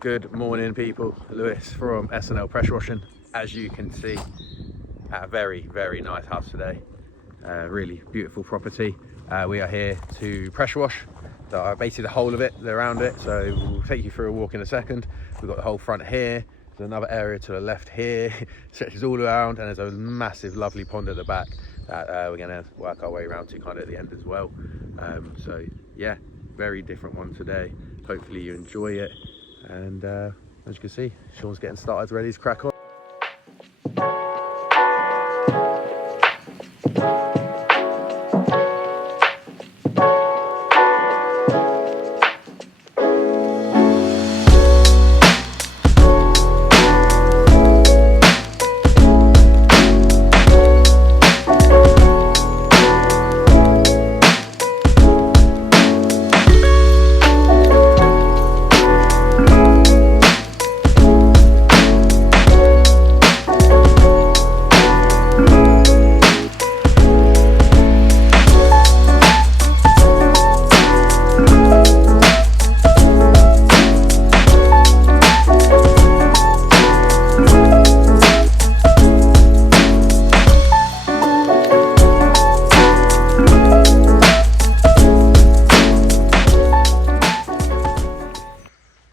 Good morning, people. Lewis from S&L Pressure Washing. As you can see, at a very, very nice house today. Really beautiful property. We are here to pressure wash basically the whole of it, around it. So we'll take you through a walk in a second. We've got the whole front here. There's another area to the left here. Stretches all around, and there's a massive, lovely pond at the back that we're going to work our way around to kind of at the end as well. So yeah, very different one today. Hopefully you enjoy it. And as you can see, Sean's getting started, ready to crack on.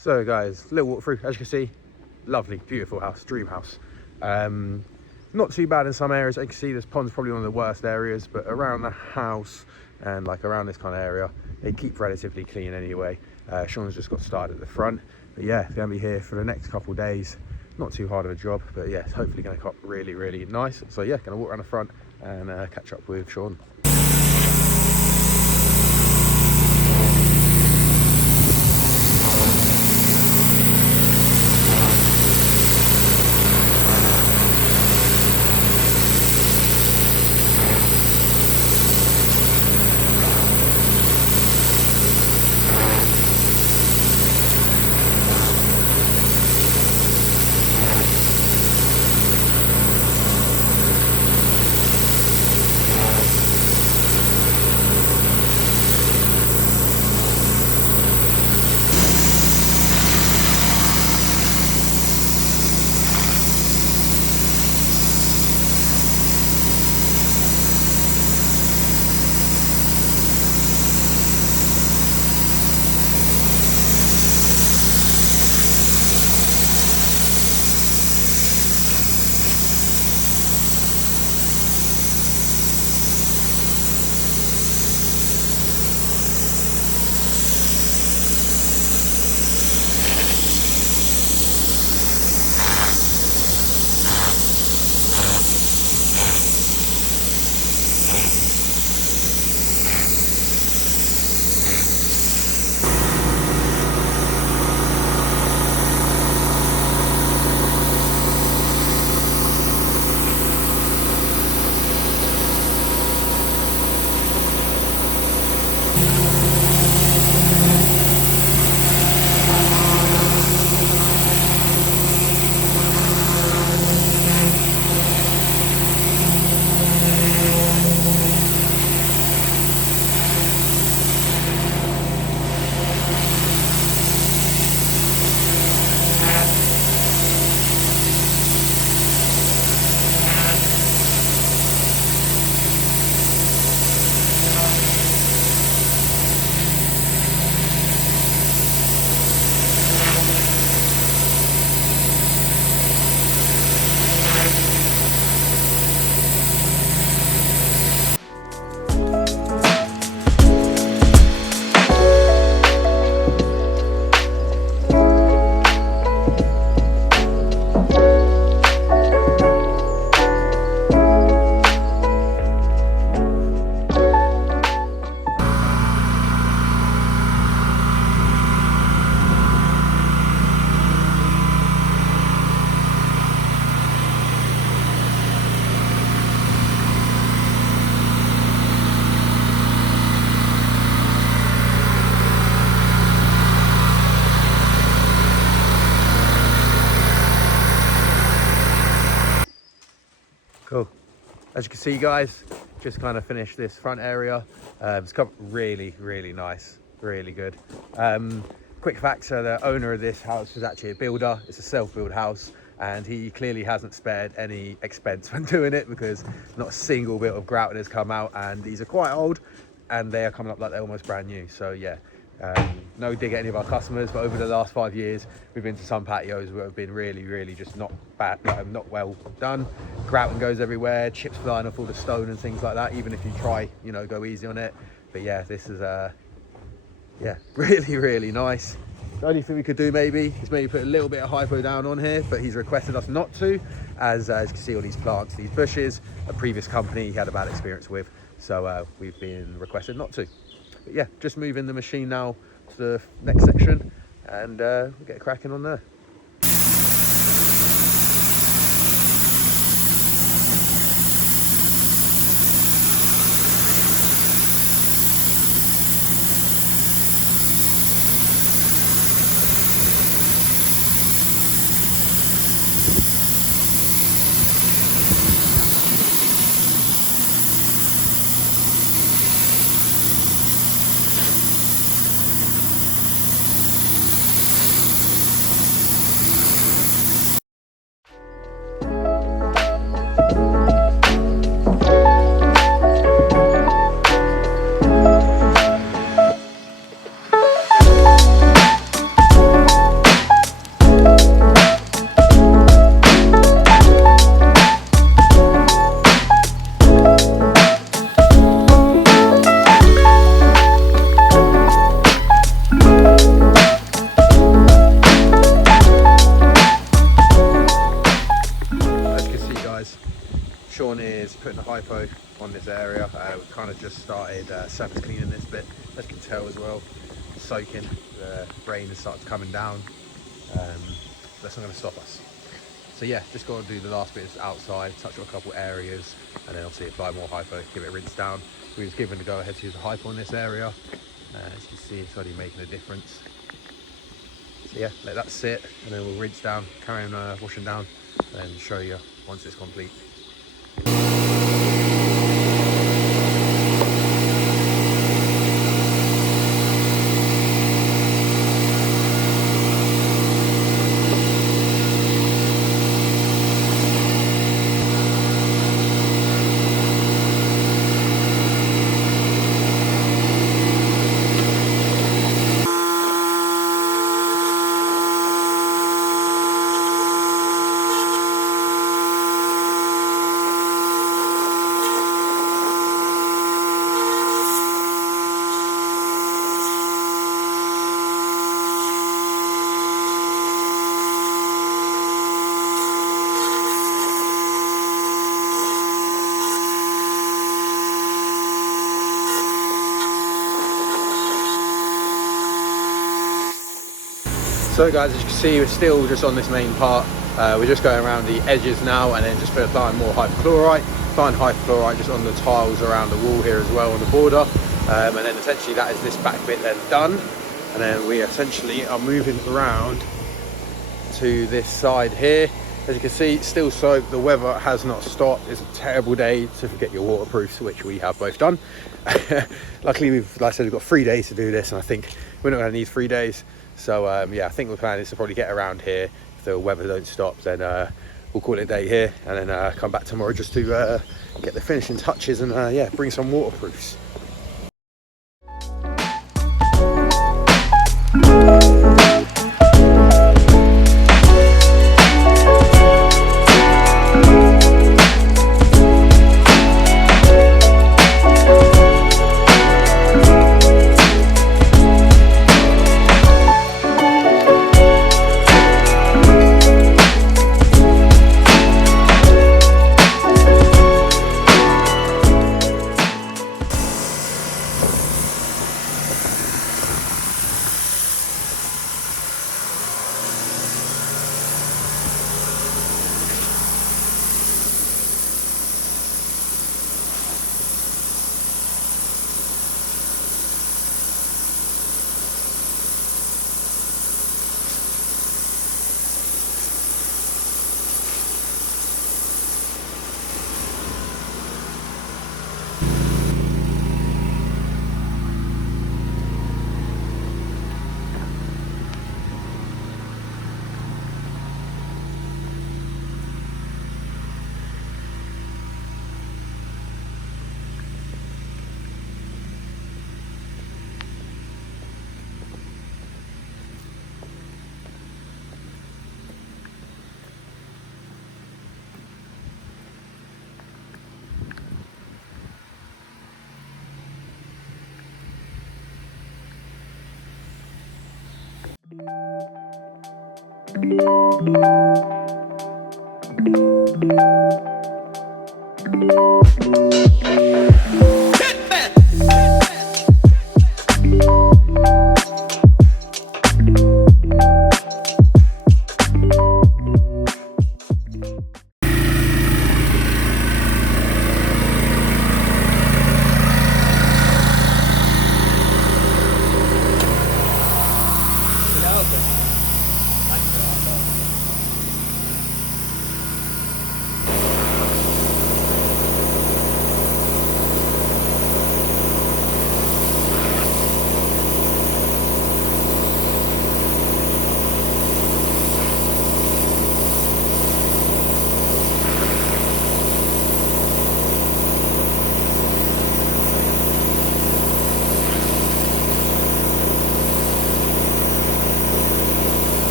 So guys, little walk through. As you can see, lovely, beautiful house, dream house. Not too bad in some areas. As you can see, this pond's probably one of the worst areas, but around the house and like around this kind of area, they keep relatively clean anyway. Sean's just got started at the front, but yeah, they're gonna be here for the next couple of days. Not too hard of a job, but yeah, it's hopefully gonna come up really, really nice. So yeah, gonna walk around the front and catch up with Sean. Cool. As you can see, guys, just kind of finished this front area. It's come really, really nice, really good. Quick quick fact, so the owner of this house was actually a builder. It's a self-built house, and he clearly hasn't spared any expense when doing it, because not a single bit of grout has come out, and these are quite old and they are coming up like they're almost brand new. So yeah, no dig at any of our customers, but over the last 5 years we've been to some patios that have been really just not bad, not well done. Grouting goes everywhere, chips flying off all the stone and things like that, even if you try, you know, go easy on it. But yeah, this is yeah, really nice. The only thing we could do maybe is maybe put a little bit of hypo down on here, but he's requested us not to, as you can see all these plants, these bushes, a previous company he had a bad experience with, so we've been requested not to. But yeah, just moving the machine now to the next section, and we'll get cracking on there. Sean is putting the hypo on this area. We've kind of just started surface cleaning this bit, as you can tell as well, soaking. The rain has started coming down. That's not going to stop us. So yeah, just got to do the last bits outside, touch on a couple areas, and then obviously apply more hypo, give it a rinse down. We was given the go ahead to use the hypo on this area. As you can see, it's already making a difference. So yeah, let that sit, and then we'll rinse down, carry on washing down, and show you once it's complete. So guys, as you can see, we're still just on this main part. We're just going around the edges now, and then just applying more hypochlorite. Applying hypochlorite just on the tiles around the wall here as well, on the border. And then essentially that is this back bit then done. And then we essentially are moving around to this side here. As you can see, it's still soaked. The weather has not stopped. It's a terrible day to forget your waterproofs, which we have both done. Luckily, like I said, we've got 3 days to do this, and I think we're not going to need 3 days. So yeah, I think the plan is to probably get around here. If the weather don't stop, then we'll call it a day here, and then come back tomorrow just to get the finishing touches and yeah, bring some waterproofs.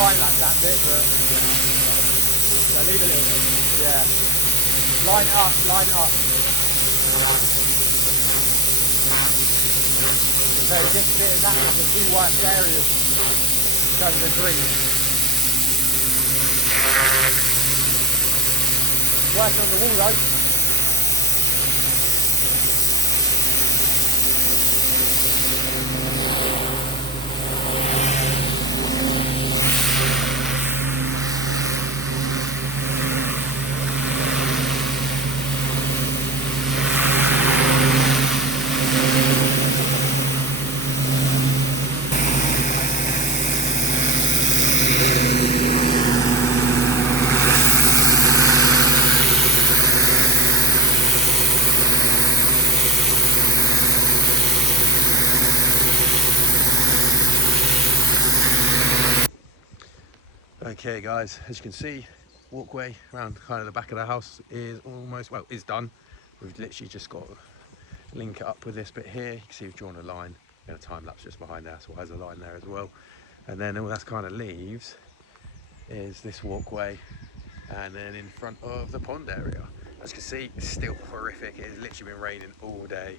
time lapse that bit, but yeah, leave it a little bit. Yeah. Line it up, line it up. So this bit and that are the two worst areas in terms of grease. Working on the wall though. Okay guys, as you can see, walkway around kind of the back of the house is almost, well, is done. We've literally just got to link it up with this bit here. You can see we've drawn a line and a time lapse just behind there, so it has a line there as well. And then all that kind of leaves is this walkway, and then in front of the pond area. As you can see, it's still horrific. It has literally been raining all day.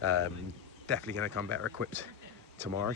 Definitely going to come better equipped tomorrow.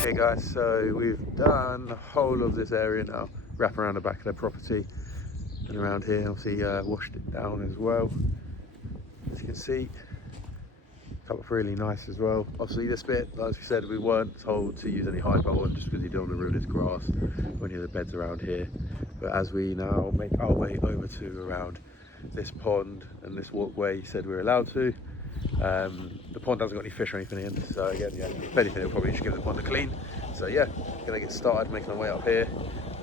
Okay guys, so we've done the whole of this area now, wrap around the back of the property and around here. Obviously washed it down as well. As you can see, come up really nice as well. Obviously this bit, as we said, we weren't told to use any high bowl just because you don't want to ruin this grass when you have the beds around here. But as we now make our way over to around this pond and this walkway, you said we were allowed to. The pond hasn't got any fish or anything in, so again, yeah, if anything, we'll probably just give the pond a clean. So yeah, gonna get started making our way up here,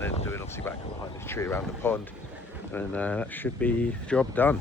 and then doing obviously back behind this tree around the pond, and that should be job done.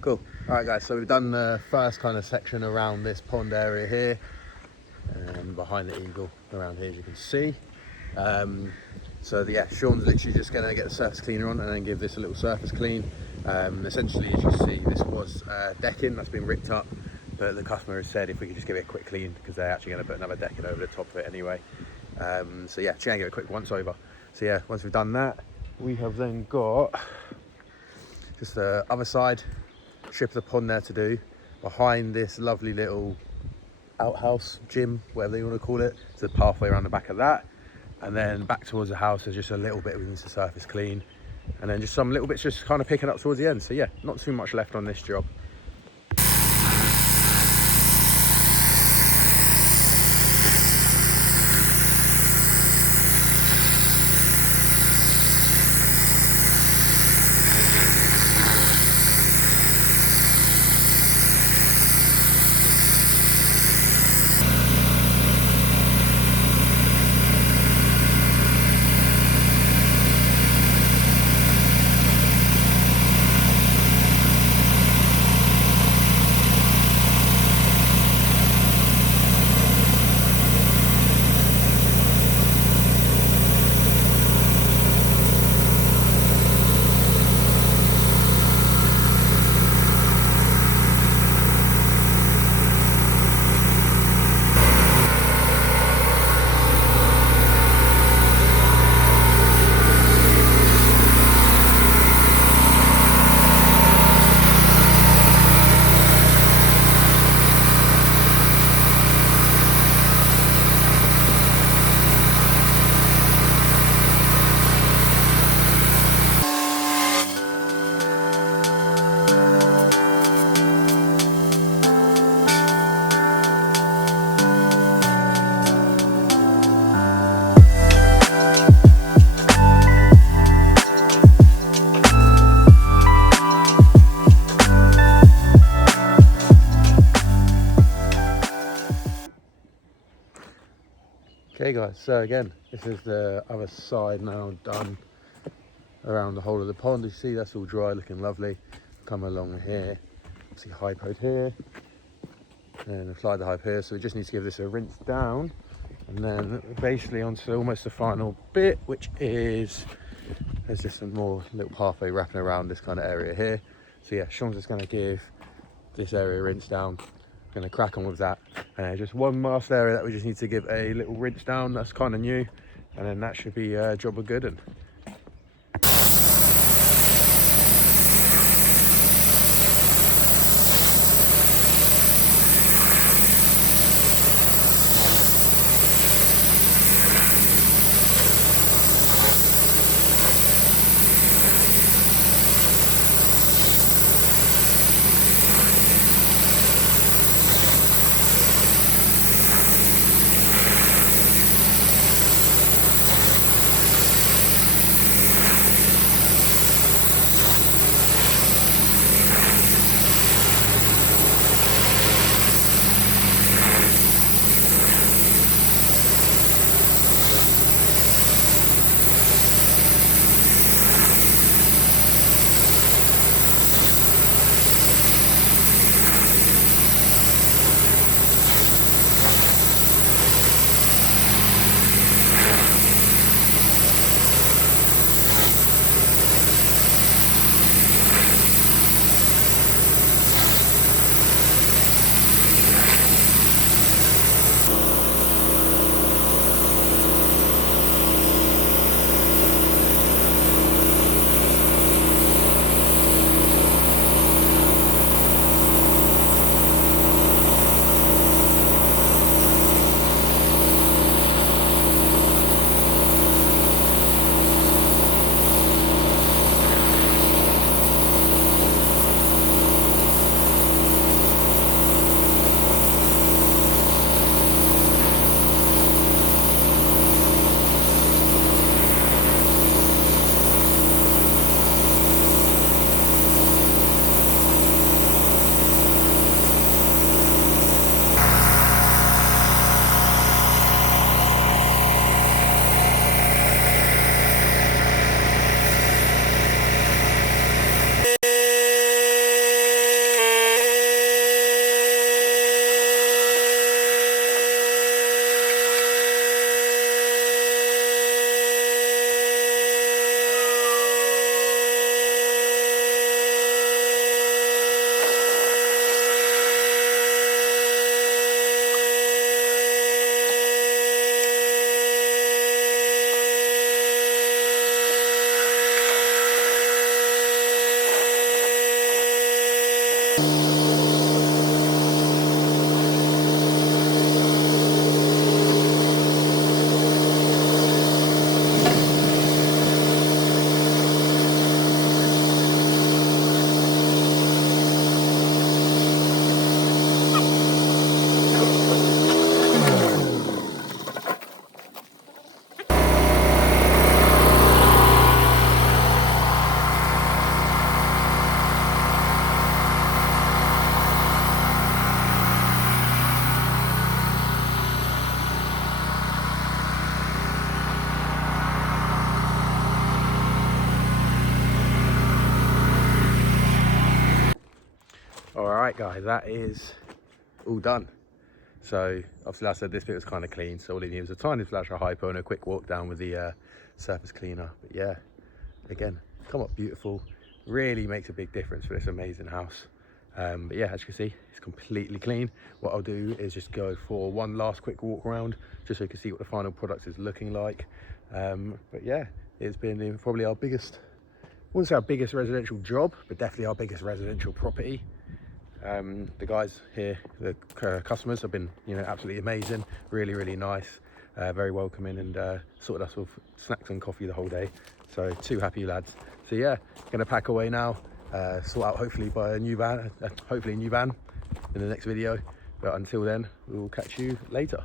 Cool. All right guys, so we've done the first kind of section around this pond area here. behind the eagle around here, as you can see. So yeah, Sean's literally just going to get the surface cleaner on and then give this a little surface clean. Essentially, as you see, this was decking that's been ripped up, but the customer has said if we could just give it a quick clean, because they're actually going to put another decking over the top of it anyway. So yeah, just going to give it a quick once over. So yeah, once we've done that, we have then got just the other side, strip of the pond there to do, behind this lovely little outhouse, gym, whatever you want to call it. So the pathway around the back of that, and then back towards the house there's just a little bit we need to surface clean, and then just some little bits just kind of picking up towards the end. So yeah, not too much left on this job. Okay guys, so again, this is the other side now done around the whole of the pond. You see that's all dry, looking lovely. Come along here, see hypoed here, and applied the hypo here. So we just need to give this a rinse down, and then basically onto almost the final bit, which is, there's just some more little pathway wrapping around this kind of area here. So yeah, Sean's just going to give this area a rinse down. Going to crack on with that. Just one last area that we just need to give a little rinse down, that's kind of new, and then that should be a job of good. And All right, guys, that is all done. So obviously, like I said, this bit was kind of clean, so all it needs was a tiny flash of hypo and a quick walk down with the surface cleaner. But yeah, again, come up beautiful. Really makes a big difference for this amazing house. But yeah, as you can see, it's completely clean. What I'll do is just go for one last quick walk around, just so you can see what the final product is looking like. But yeah, it's been probably our biggest, I wouldn't say our biggest residential job, but definitely our biggest residential property. The guys here, the customers, have been, you know, absolutely amazing, really nice, very welcoming, and sorted us with snacks and coffee the whole day. So 2 happy lads. So yeah, gonna pack away now, sort out hopefully a new van in the next video. But until then, we will catch you later.